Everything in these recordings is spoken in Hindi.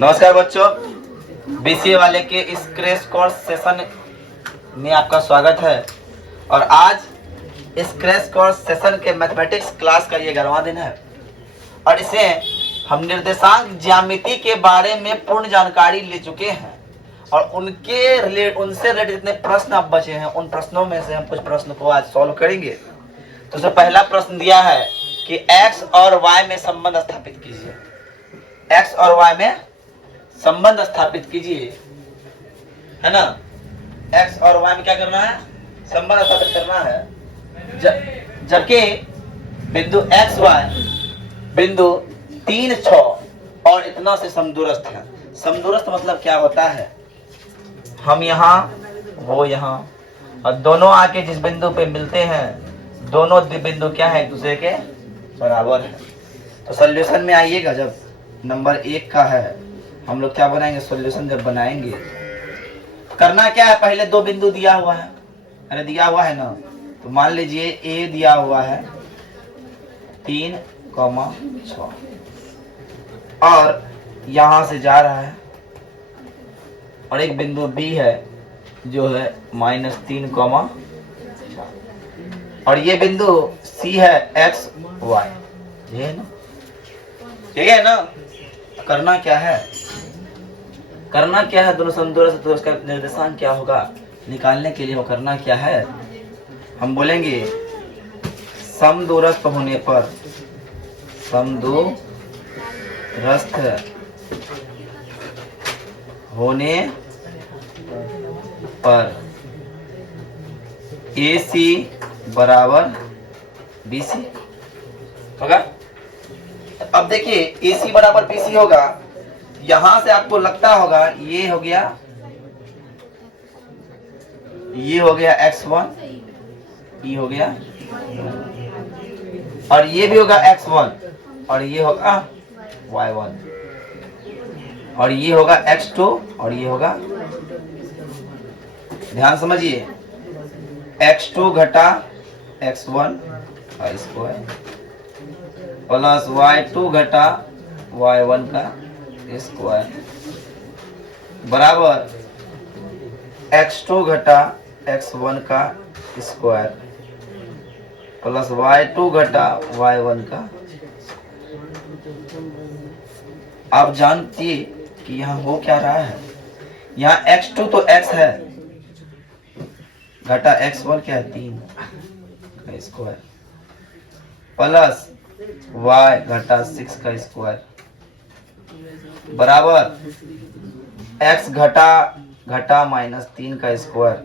नमस्कार बच्चों, बीसीए वाले के इस क्रैश कोर्स सेशन में आपका स्वागत है। और आज इस क्रैश कोर्स सेशन के मैथमेटिक्स क्लास का ये 11वां दिन है और इसे हम निर्देशांक ज्यामिति के बारे में पूर्ण जानकारी ले चुके हैं और उनसे रिलेटेड जितने प्रश्न अब बचे हैं उन प्रश्नों में से हम कुछ प्रश्न को आज सॉल्व करेंगे। तो सबसे पहला प्रश्न दिया है कि x और y में संबंध स्थापित कीजिए। x और y में संबंध स्थापित कीजिए, है ना। x और y में क्या करना है? संबंध स्थापित करना है। जबकि बिंदु x y बिंदु 3 6 और इतना से समदूरस्थ है। समदूरस्थ मतलब क्या होता है? हम यहाँ वो यहाँ और दोनों आके जिस बिंदु पे मिलते हैं दोनों बिंदु क्या है? एक दूसरे के बराबर है। तो सॉल्यूशन में आइएगा, जब नंबर 1 का है हम लोग क्या बनाएंगे? सॉल्यूशन जब बनाएंगे करना क्या है? पहले दो बिंदु दिया हुआ है, अरे दिया हुआ है ना। तो मान लीजिए ए दिया हुआ है 3, 6 और यहां से जा रहा है और एक बिंदु बी है जो है -3, 4 और ये बिंदु सी है x y। ये है ना, ठीक है ना। करना क्या है? करना क्या है? दोनों समदूरस्थ तो उसका निर्देशांक क्या होगा निकालने के लिए वो करना क्या है? हम बोलेंगे समदूरस्थ होने पर, समदूरस्थ होने पर AC बराबर BC होगा। अब देखिए AC बराबर BC होगा, यहां से आपको लगता होगा ये हो गया x1, ये हो गया और ये भी होगा x1 और ये होगा y1 और ये होगा x2 और ये होगा, ध्यान समझिए, x2 घटा x1 का स्क्वायर प्लस y2 घटा y1 का स्क्वायर बराबर x2 घटा x1 का स्क्वायर प्लस y2 घटा y1 का। आप जानती कि यहाँ हो क्या रहा है? यहाँ x2 तो x है घटा x1 क्या है? 3 का स्क्वायर प्लस y घटा 6 का स्क्वायर बराबर x घटा -3 का स्क्वायर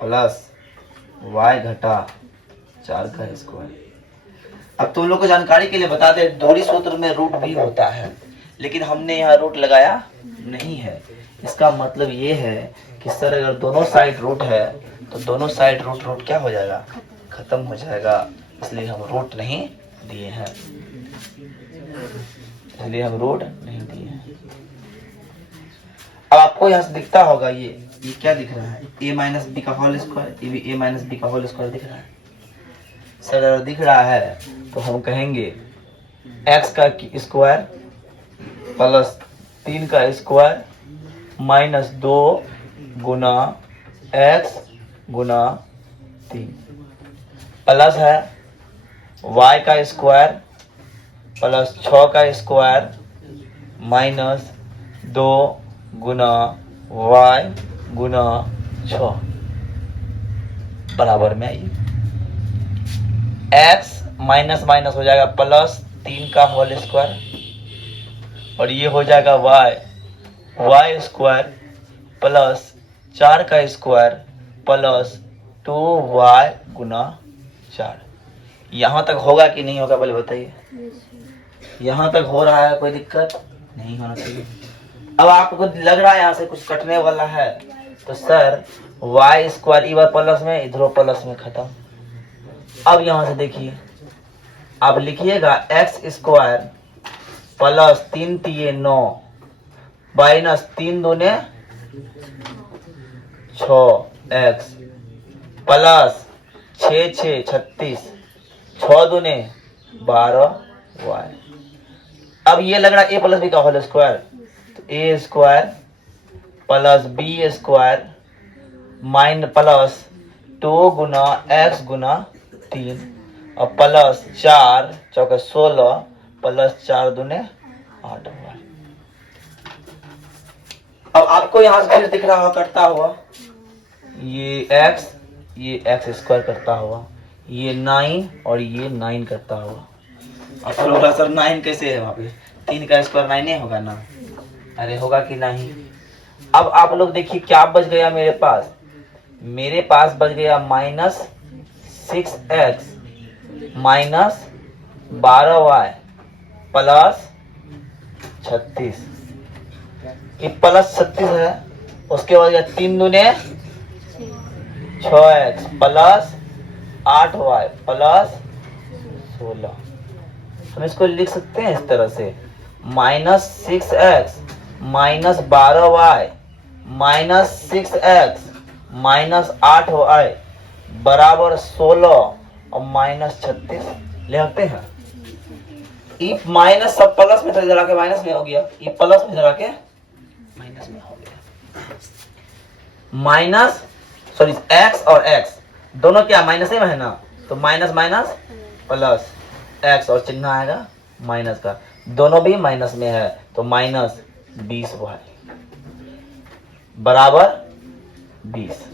प्लस y घटा 4 का स्क्वायर। अब तुम लोग को जानकारी के लिए बता दे, दूरी सूत्र में रूट भी होता है लेकिन हमने यहाँ रूट लगाया नहीं है। इसका मतलब ये है कि सर अगर दोनों साइड रूट है तो दोनों साइड रूट क्या हो जाएगा? खत्म हो जाएगा, इसलिए हम रूट नहीं दिए हैं, इसलिए हम रूट नहीं दिए हैं। अब आपको यहाँ से दिखता होगा ये क्या दिख रहा है? a - b का होल स्क्वायर, ये भी a - b का होल स्क्वायर दिख रहा है। सर अगर दिख रहा है तो हम कहेंगे x का स्क्वायर प्लस 3 का स्क्वायर -2 गुना x गुना 3 प्लस है y का स्क्वायर प्लस 6 का स्क्वायर -2 गुना y गुना 6 बराबर में आइए x माइनस माइनस हो जाएगा प्लस 3 का होल स्क्वायर और ये हो जाएगा y स्क्वायर प्लस 4 का स्क्वायर प्लस 2y गुना 4। यहाँ तक होगा कि नहीं होगा? बोले बताइए। यहाँ तक हो रहा है, कोई दिक्कत नहीं होना चाहिए। अब आपको लग रहा है यहाँ से कुछ कटने वाला है तो सर y स्क्वायर इधर प्लस में इधर प्लस में खत्म। अब यहाँ से देखिए, आप लिखिएगा x स्क्वायर प्लस 3 × 9 माइनस 3 दूने 6x प्लस 6 6 36 6 दूने 12y अब ये लग रहा है ए प्लस बी का होल स्क्वायर, तो A square plus B square माइन प्लस 2 गुना एक्स गुना 3 और प्लस 4 चौके 16 प्लस 4 दूने 8 हुआ। अब आपको यहाँ से फिर दिख रहा हो करता हुआ ये x स्क्वायर करता हुआ, ये 9 और ये 9 करता हुआ। अब बोला सर 9 कैसे है, वहाँ पे 3 का स्क्वायर 9 नहीं होगा ना? अरे होगा कि नहीं? अब आप लोग देखिए क्या बच गया मेरे पास, बच गया -6x माइनस 12y प्लस 36। ये प्लस 36 है, उसके बाद 3 दूने 6x प्लस 8y प्लस 16। हम इसको लिख सकते हैं इस तरह से -6x minus 12y minus 6x minus 8y बराबर 16 और माइनस 36 लिखते हैं। ई माइनस सब प्लस में चला के माइनस में हो गया, ई प्लस में चला के माइनस में हो गया। माइनस सॉरी x और x दोनों क्या माइनस में है ना, तो माइनस माइनस प्लस x और चिन्ह आएगा माइनस का, दोनों भी माइनस में है तो माइनस 20y बराबर 20।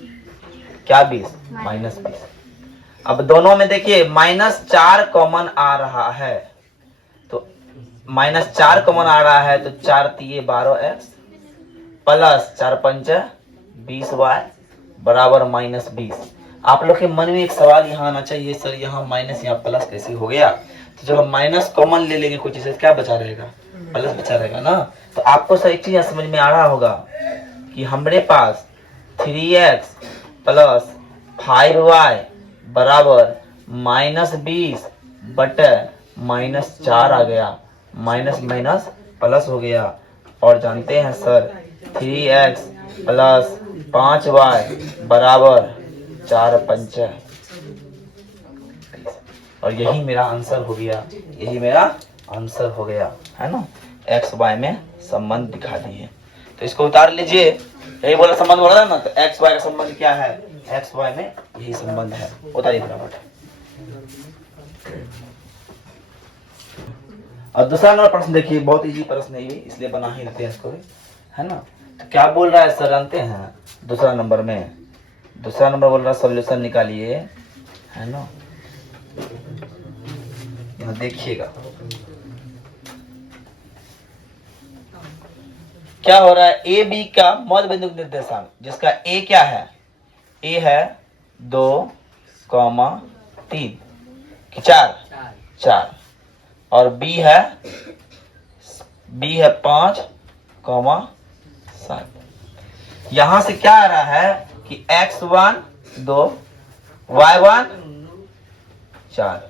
क्या 20? माइनस 20। अब दोनों में देखिए -4 कॉमन आ रहा है, तो -4 कॉमन आ रहा है तो 4 तिये 12x प्लस 4 पंचे 20y बराबर -20। आप लोग के मन में एक सवाल यहाँ आना चाहिए, सर यहाँ माइनस यहाँ प्लस कैसे हो गया? तो जब हम माइनस कॉमन ले लेंगे कुछ चीज क्या बचा रहेगा? प्लस बचा रहेगा ना। तो आपको सर एक चीज समझ में आ रहा होगा कि हमारे पास 3x प्लस 5y बराबर -20 बटे -4 आ गया, माइनस माइनस प्लस हो गया। और जानते हैं सर 3x प्लस 5y बराबर 4 पंचे, और यही मेरा आंसर हो गया, यही मेरा आंसर हो गया है ना। एक्स वाई में संबंध दिखा दिए, तो इसको उतार लीजिए। यही बोला संबंध बोला ना, तो एक्स वाई का संबंध क्या है? एक्स वाई में यही संबंध है। उतारिए फटाफट। और दूसरा नंबर प्रश्न देखिए, बहुत इजी प्रश्न है ये, इसलिए बना ही लेते हैं इसको भी, है ना। तो क्या बोल रहा है सर जानते हैं? दूसरा नंबर बोल रहा है सॉल्यूशन निकालिए, है ना। यहाँ देखिएगा क्या हो रहा है। ए बी का मध्य बिंदु निर्देशांक, जिसका ए क्या है? ए है 2, 3 कि 4 और बी है 5, 7। यहां से क्या आ रहा है कि x1 2, y1 4,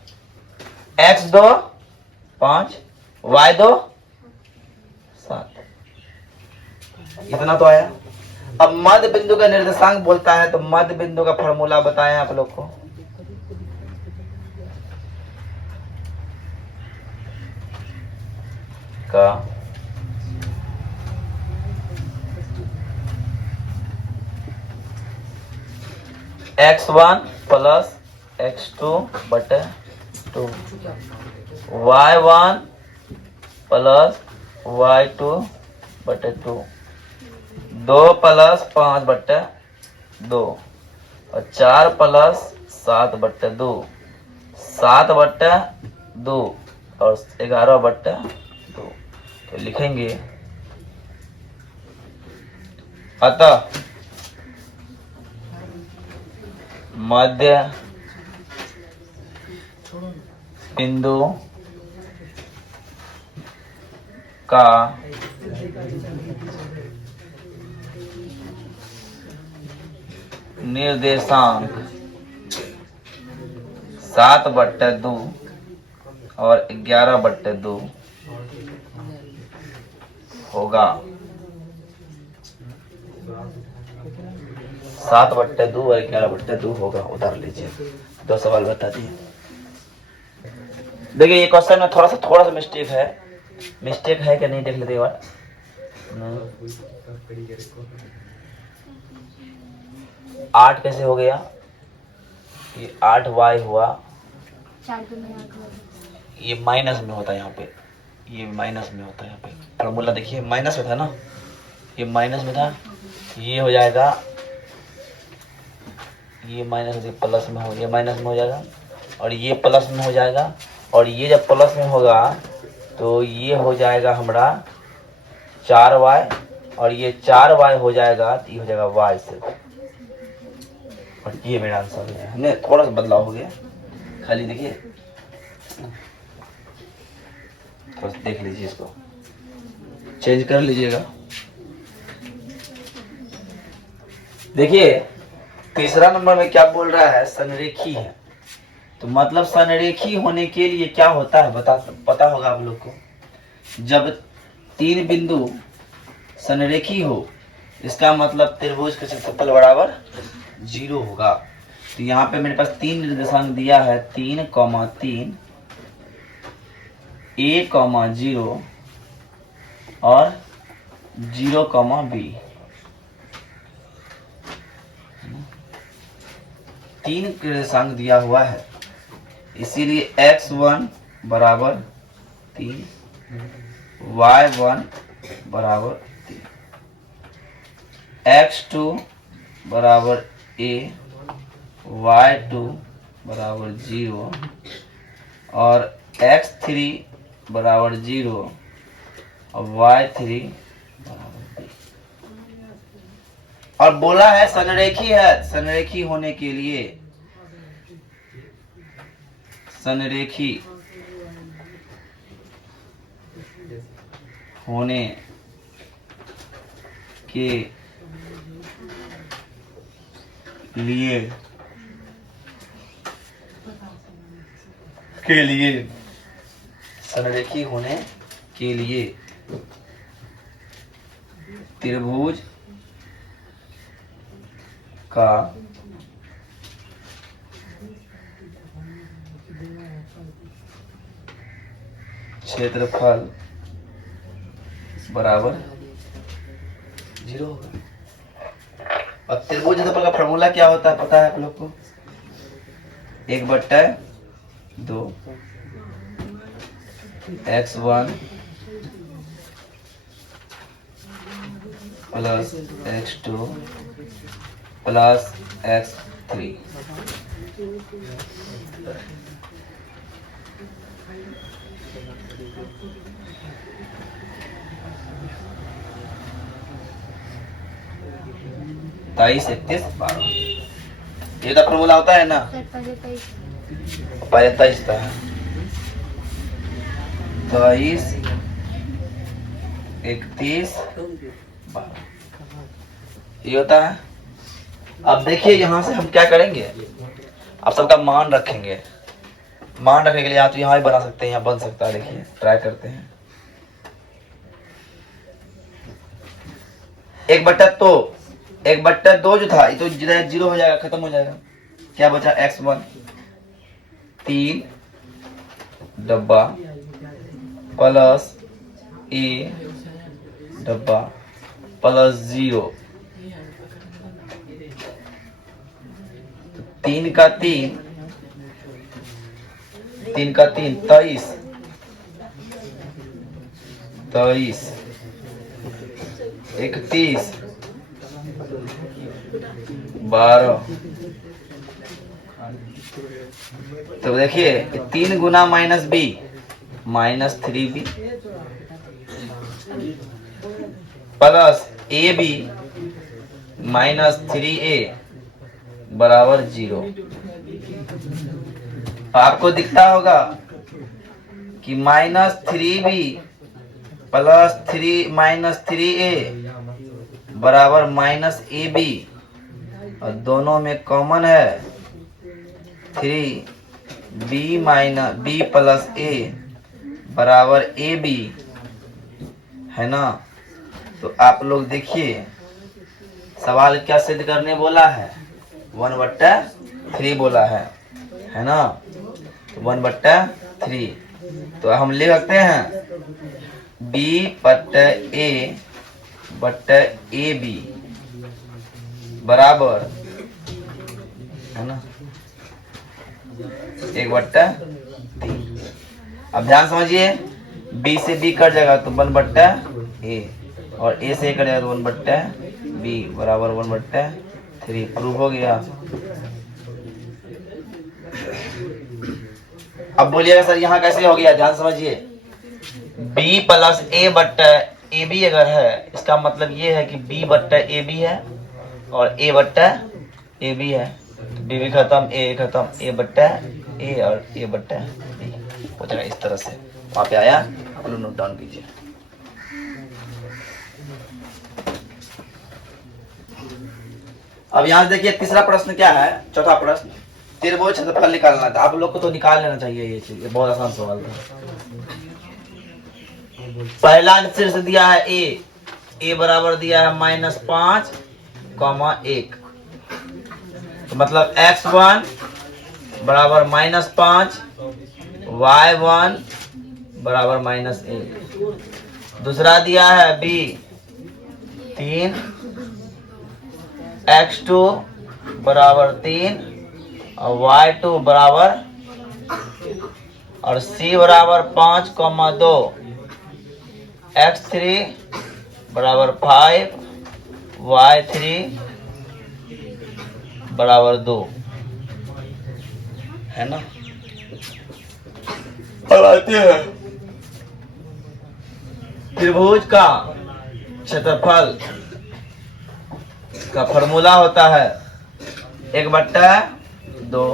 x2 5, y2 7। इतना तो आया। अब मध्य बिंदु का निर्देशांक बोलता है, तो मध्य बिंदु का फॉर्मूला बताएं आप लोग को। x1 प्लस x2 बटे 2, y1 प्लस y2 बटे 2, 2 प्लस 5 बटे 2 और 4 प्लस 7 बटे 2, 7 बटे 2 और 11 बटे 2। तो लिखेंगे अतः मध्य बिंदु का निर्देशांक 7/2 और 11/2 होगा। 7/2 और 11/2 होगा। उतार लीजिए। 2 सवाल बता दिए। देखिए ये क्वेश्चन में थोड़ा सा मिस्टेक है, मिस्टेक है कि नहीं देख लेते एक बार। आठ कैसे हो गया? ये 8y हुआ, ये माइनस में होता है यहाँ पे, ये माइनस में होता है यहाँ पे। फॉर्मूला देखिए माइनस में था ना, ये माइनस में था, ये हो जाएगा, ये माइनस प्लस में हो, ये माइनस में हो जाएगा और ये प्लस में हो जाएगा। और ये जब प्लस में होगा तो ये हो जाएगा हमारा 4y और ये 4y हो जाएगा तो ये हो जाएगा y से। और ये मेरा आंसर है। हमने थोड़ा सा बदलाव हो गया, खाली देखिए, थोड़ा सा देख लीजिए, इसको चेंज कर लीजिएगा। देखिए तीसरा नंबर में क्या बोल रहा है? संरेखी है। तो मतलब संरेखी होने के लिए क्या होता है पता होगा आप लोग को। जब तीन बिंदु संरेखी हो, इसका मतलब त्रिभुज का क्षेत्रफल बराबर 0 होगा। तो यहाँ पे मेरे पास 3 निर्देशांक दिया है, 3,3, a,0 और 0,b। 3 निर्देशांक दिया हुआ है, इसीलिए x1 बराबर 3, y1 बराबर 3, x2 बराबर a, y2 बराबर 0 और x3 बराबर 0 और y3 बराबर b। और बोला है संरेखी है, संरेखी होने के लिए, संरेखी होने के लिए संरेखी होने के लिए त्रिभुज का क्षेत्रफल बराबर 0 होगा। और त्रिभुज क्षेत्रफल का फॉर्मूला क्या होता है पता है आप लोग को? 1/2 x1 plus x2 plus x3। तेईस 31 12 ये तो फॉर्मूला होता है ना। पहले 23 था, 23 31 12 ये होता है। अब देखिए यहाँ से हम क्या करेंगे, आप सबका मान रखेंगे। मान रखने के लिए आप तो यहाँ भी बना सकते हैं, यहाँ बन सकता है। देखिए ट्राई करते हैं। 1/2 जो था ये तो 0 हो जाएगा, खत्म हो जाएगा। क्या बचा? x1 3 डब्बा प्लस a डब्बा प्लस 0, 3 का 3 23 31 12। तो देखिए 3 गुना minus b -3b plus ab -3a बराबर 0। आपको दिखता होगा कि -3b प्लस 3a बराबर -ab और दोनों में कॉमन है 3b प्लस a बराबर ab है ना। तो आप लोग देखिए सवाल क्या सिद्ध करने बोला है? 1/3 बोला है ना। तो 1/3 तो हम लिख सकते हैं B/A/AB बराबर, है ना, 1/3। अब ध्यान समझिए, B से B कट जाएगा तो 1/A, और A से A कट जाएगा तो 1/B बराबर 1/3। प्रूफ हो गया। अब बोलिएगा सर यहाँ कैसे हो गया, ध्यान समझिए। B + A/AB अगर है, इसका मतलब ये है कि B/AB है और A/AB है। तो B भी खत्म, A खत्म, A/A और A/B हो जाएगा इस तरह से। वहां पे आया, आप लोग नोट डाउन कीजिए। अब यहाँ देखिए तीसरा प्रश्न क्या है, चौथा प्रश्न, त्रिभुज क्षेत्रफल निकालना था। आप लोग को तो निकाल लेना चाहिए ये चीज, बहुत आसान सवाल था। पहला शीर्ष दिया है A बराबर दिया है -5, 1, तो मतलब x1 बराबर -5, y1 बराबर -1। दूसरा दिया है B 3, x2 बराबर 3 और y2 बराबर, और C बराबर 5, 2, x3 बराबर 5, y3 बराबर 2, है ना। अब आते हैं त्रिभुज का क्षेत्रफल का फॉर्मूला होता है 1/2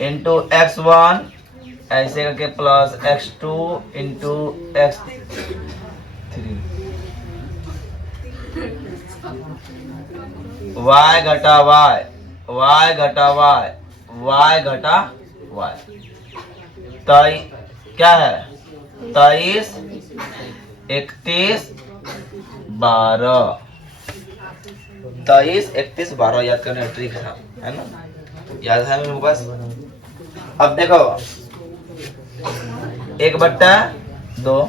इंटू x1 ऐसे करके plus x2 into x3, y घटा y, y घटा y, y घटा y। क्या है 23, 31, 12। 23, 31, 12 याद करने का ट्रिक है ना, याद है मेरे पास। अब देखो 1/2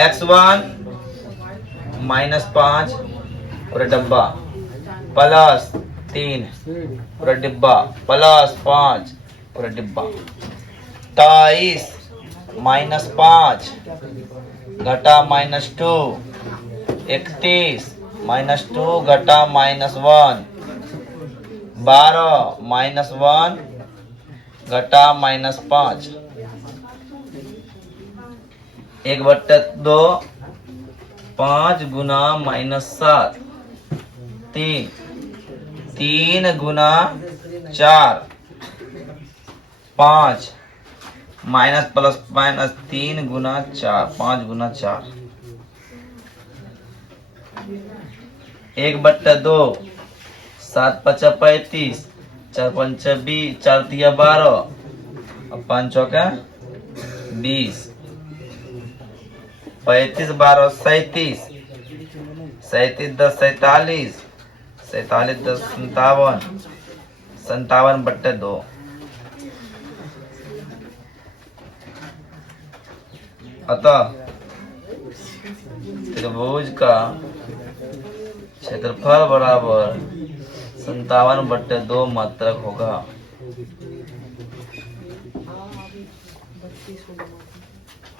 x1 -5 पूरा डब्बा प्लस 3 पूरा डिब्बा प्लस 5 पूरा डिब्बा। 23 -5 घटा -2, 31 -2 घटा -1, 12 -1 घटा -5, 1/2 5 गुना -7, 3 गुना 4, 5 माइनस प्लस माइनस 3 गुना 4, 5 गुना 4, 1/2 7 5 35, 4 5 20, 4 3 12 और 5 चौका 20, 35 12 37, 37 10 47, 47 10 57, 57/2। अतः त्रिभुज का क्षेत्रफल बराबर 57/2 मात्रक होगा।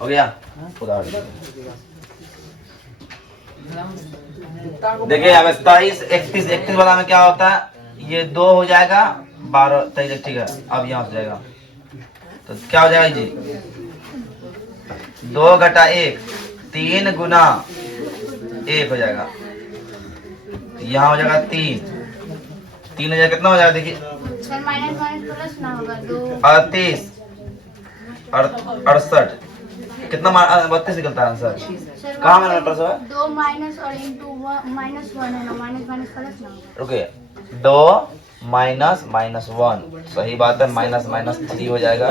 हो गया उदाहरण। देखिए अब 27 31 31 वाला में क्या होता है, ये 2 हो जाएगा 12 23, ठीक है। अब यहाँ हो जाएगा तो क्या हो जाएगा जी, 2 घटा 1, 3 गुना 1 हो जाएगा। यहाँ हो जाएगा 3 हो जाएगा, कितना हो जाएगा देखिए 38 68, कितना 32 निकलता है आंसर। कहाँ मैंने प्लस हुआ 2 माइनस और इंटू -1 है ना, माइनस माइनस प्लस ना। रुकिए 2 माइनस -1, सही बात है, माइनस माइनस 3 हो जाएगा,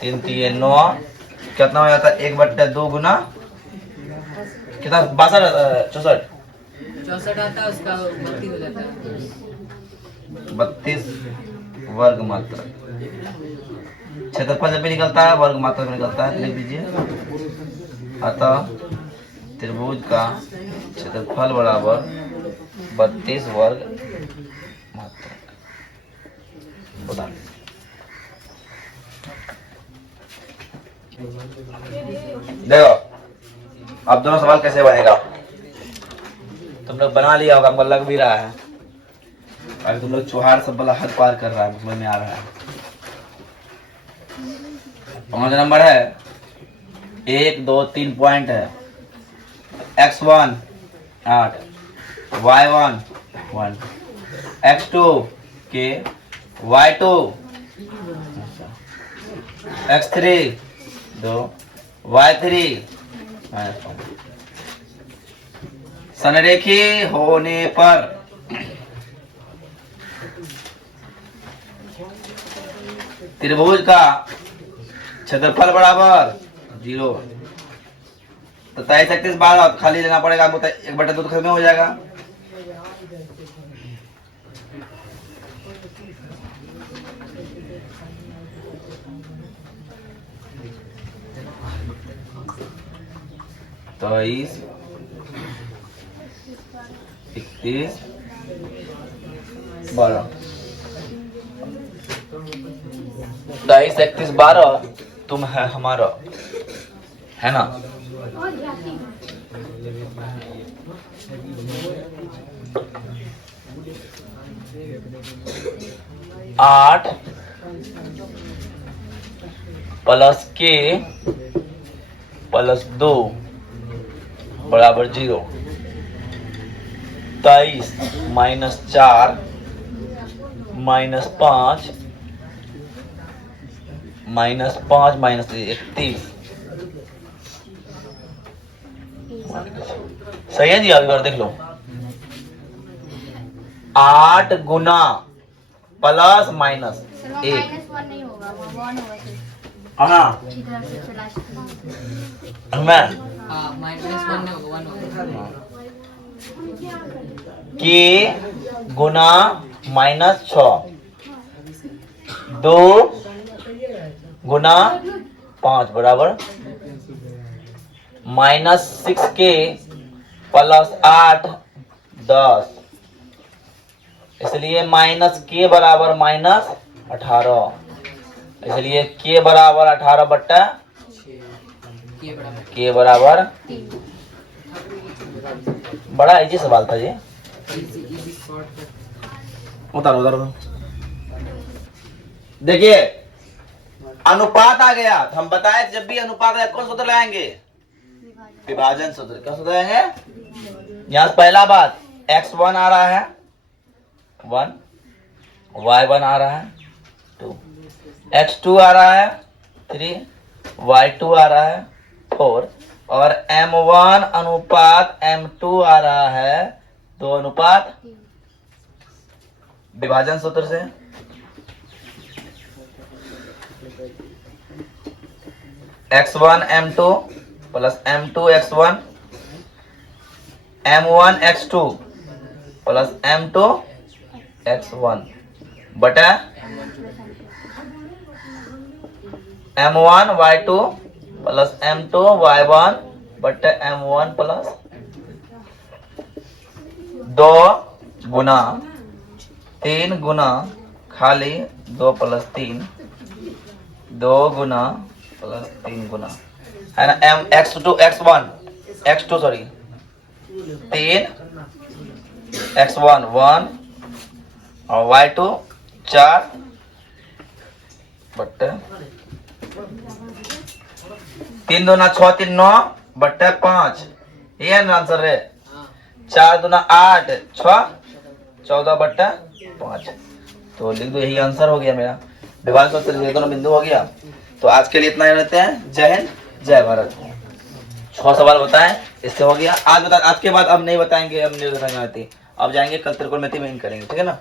3 3 9, कितना हो जाता है 1/2 गुना कितना 62 64 आता है, उसका 32 हो जाता है, 32 वर्ग मात्रक। क्षेत्रफल जब भी निकलता है वर्ग मात्रा में निकलता है, लिख दीजिए। अतः त्रिभुज का क्षेत्रफल बराबर 32 वर्ग मात्रा। देखो अब दोनों सवाल कैसे बनेगा, तुम लोग बना लिया होगा, हमको लग भी रहा है। अगर तुम लोग चुहार सब वाला हद पार कर रहा है, समझ में आ रहा है। 5 नंबर है, 1 2 3 पॉइंट है। x1 8, y1 1, x2 के, y2 x3 2, y3 संरेखी होने पर त्रिभुज का क्षेत्रफल बराबर 0। तो 23 31 12 खाली लेना पड़ेगा हमको, 1/2 तो खत्म हो जाएगा। तो 23 31 12, 23 31 12 तुम है हमारा, है ना। और जाती 8 प्लस के प्लस 2 बराबर 0। 23 माइनस 4 माइनस 5 माइनस 5 माइनस 31। सही है जी, अभी बार देख लो। 8 गुना प्लस माइनस सर वो 1, -1 नहीं होगा, वो 1 होगा सर। हाँ अच्छी तरह से चला सकते हैं। मैं हाँ -1 नहीं होगा, 1 होगा। के गुना माइनस 6, 2 गुना 5 बराबर -6 प्लस 8 10, इसलिए माइनस के बराबर -18, इसलिए के बराबर 18 बट्टा ये बराबर के बराबर। बड़ा इजी सवाल था ये, इजी शॉर्ट। उतारो उतारो। देखिए अनुपात आ गया, तो हम बताए जब भी अनुपात आए कौन सूत्र लगाएंगे, विभाजन सूत्र। क्या सूत्र लगाएंगे, यहां पहला बात x1 आ रहा है 1, y1 आ रहा है 2, x2 आ रहा है 3, y2 आ रहा है 4, और m1 अनुपात m2 आ रहा है 2 अनुपात विभाजन सूत्र से। x1 m2 plus m2 x1, m1 x2 plus m2 x1 बटा m1 y2 plus m2 y1 बटा m1 प्लस 2 गुना 3 गुना खाली 2 प्लस 3, 2 गुना प्लस 3 गुना, है ना। m x2 x1 sorry 3, x1 1 और y2 4 बट्टे 3 दूना 6 3 9 बट्टे 5, ये है ना आंसर है। 4 दूना 8 6 14 बट्टे 5, तो लिख दो, यही आंसर हो गया मेरा। विभाजन सूत्र ये दोनों बिंदु हो गया। तो आज के लिए इतना ही रहते हैं। जय हिंद जय भारत। 6 सवाल बताएं, इससे हो गया। आज के बाद अब नहीं बताएंगे, अब नहीं बताएंगे, अब जाएंगे कल त्रिकोणमिति में इन करेंगे, ठीक है ना।